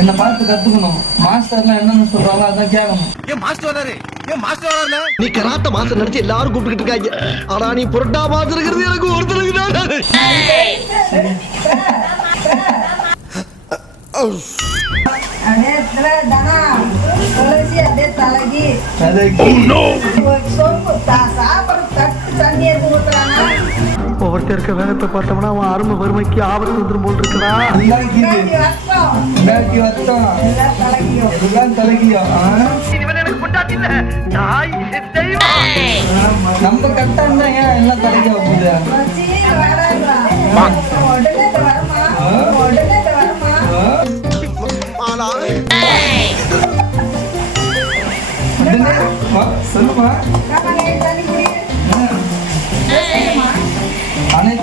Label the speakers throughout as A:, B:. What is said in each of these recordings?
A: என்னை பார்த்து கத்துக்கணும்? மாஸ்டர்லாம் என்னென்ன சொல்றாங்களோ அதான் கேட்கணும்
B: ஏன் மாஸ்டர் வராரு ஏன் மாஸ்டர் வராருல
C: நீ கராத்த மாசம் நினைச்சு எல்லாரும் கூப்பிட்டுக்கிட்டு இருக்காங்க. ஆனா நீ புரட்டா இருக்கிறது எனக்கு ஒருத்தருக்கு தான்.
D: அப்படியே இதுல தனா. துளசி அப்படியே தலைகி
A: அதுக்கு
D: ஒரு சொம்பு சா- சாப்பிட தட்டு தண்ணி எடுத்து
C: இருக்க வேகத்தை பார்த்தோம்னா அவன் அருமை வறுமைக்கு ஆபத்து வந்துரும் போல் இருக்கா
A: எல்லாம் கீழே
D: இல்லாட்டி வட்டம்
A: இல்லாட்டி வட்டம்
D: எல்லாம் தலைகியும்
A: எல்லாம் தலைக்கியா நம்ம ஏன் எல்லாம் தலைக்க போகுது
D: வச்சு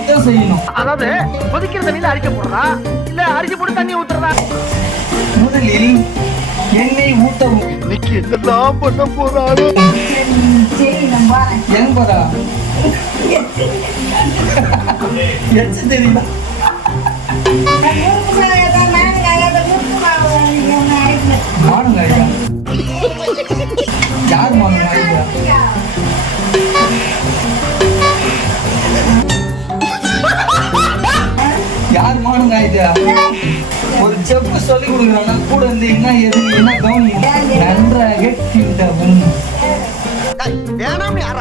A: அனைத்தும் செய்யணும்.
C: அதாவது கொதிக்கிற தண்ணியில அரிக்க போடுறதா? இல்ல அரிக்க போட்டு தண்ணி ஊத்துறதா?
A: முதலில் எண்ணெய் ஊத்தவும்.
C: இன்னைக்கு என்னெல்லாம் பண்ண போறாரு
D: சரி
A: போறா எச்சு தெரியுமா?
D: தான்
A: மானுங்க ஐயா. யார் மானுங்க ஐயா? ஐயா ஒரு செப்பு சொல்லி கொடுக்குறோம்னா கூட இருந்து என்ன எது என்ன கவனி நன்றாக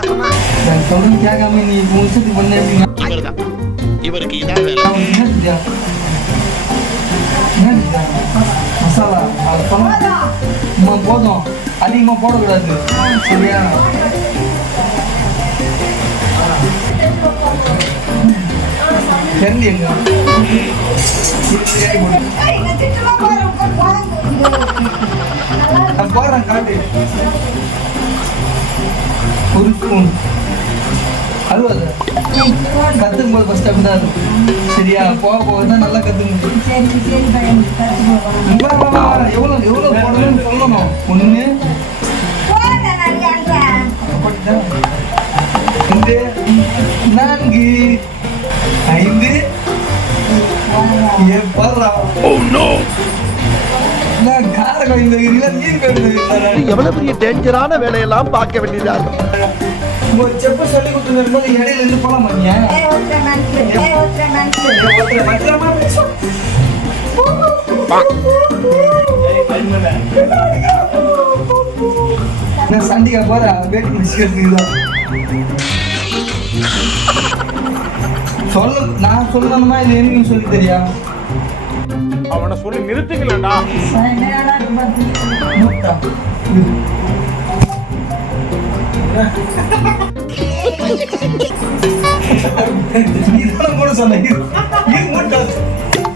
C: சொன்னா
A: நான் சொல்றது கேட்காம நீ முடிச்சது பண்ண எப்படின்னா?
E: இவருக்கு இதான்
A: மசாலா அது போதும். போடக்கூடாது. சரியா? போடுறேன் ஒரு ஸ்பூன் அழுவாத கத்துக்கும் போது ஃபர்ஸ்ட் இருக்கும் சரியா? போக போக தான் நல்லா கத்துக்கணும்
D: சரி சரி பையன் கத்து போவான்
A: வா, வா, வா, வா. எவ்வளவு எவ்வளவு போடணும்னு சொல்லணும். ஒண்ணு. ரெண்டு. நான்கு.
C: எவ்வளவு பெரிய டேஞ்சரான வேலையெல்லாம் பார்க்க வேண்டியதா இருக்கும்.
A: ஒரு செப்ப சொல்லி கொடுத்து வரும்போது இடையில இருந்து போலாமா நான் சண்டிகா போற வேட்டி முடிச்சுக்கிறதுக்கு தான் சொல்ல நான் சொல்லணுமா இது எனக்கு சொல்லி தெரியா?
B: அவனை சொல்லி.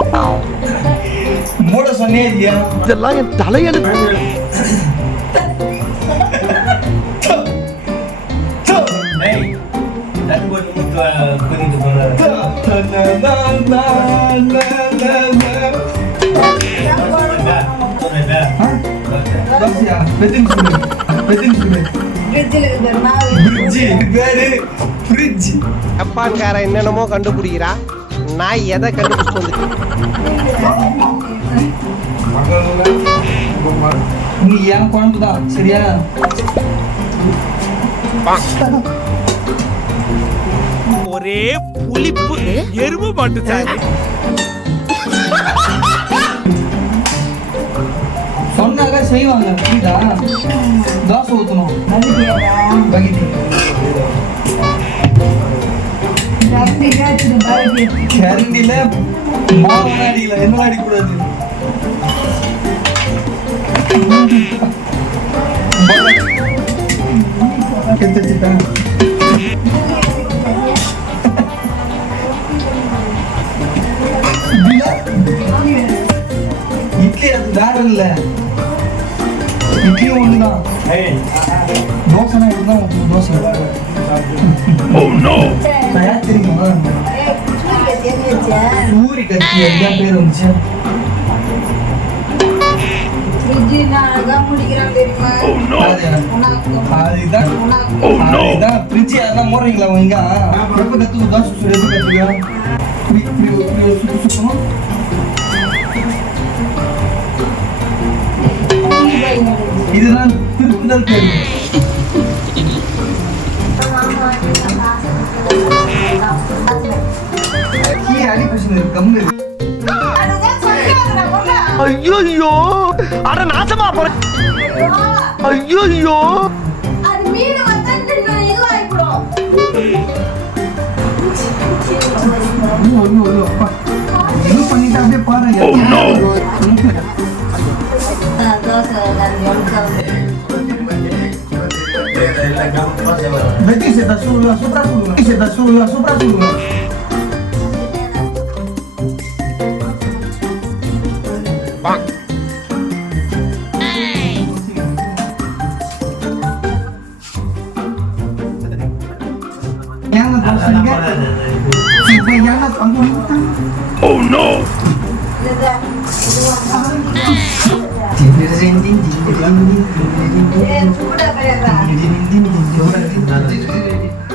A: இதெல்லாம் மூட சொன்ன
C: இதெல்லாம் என் தலையெழுத்து
A: தோசையா வெத்தின் சொல்லு. வெத்தின் சொல்லு.
D: ஃப்ரிட்ஜில் இருக்கிற மாவு
A: ஃப்ரிட்ஜ் பேரு ஃப்ரிட்ஜ்
F: ஜப்பான்கார என்னென்னமோ கண்டுபிடிக்கிறா? நான் எதை கண்டுபிடிச்சு
A: நீ என் குழம்பு தான் சரியா?
B: ஒரே புளிப்பு எருமை மாட்டு சார்
A: சொன்னாக்க செய்வாங்க. புரியுதா? தோசை ஊற்றணும்
D: மதிப்பியாடா
A: பகிட்டி கரண்டில மாவு அடிக்கல. என்ன அடிக்கூடாது எடுத்து இட்லி அது வேற இல்லை. இட்லியும் ஒண்ணுதான் தோசைனா இப்படிதான் ஊத்தணும், தோசை. தயார் தெரியுமா சூரி கத்தி அதுதான் பேர் வந்துச்சு.
D: ஃப்ரிட்ஜு
A: இதுதான்
D: சொல்லியாதுடா, போடா.
C: ஐயோ ஐயோ அட நாசமா போற ஐயோ ஐயோ
D: அது மீன் வந்தா இன்னும் இதுவாகிப்படும்.
A: ஐயோ Rasulullah Supra Sulullah Isyad Rasulullah. Supra Sulullah Bang
D: Oh no! Grazie.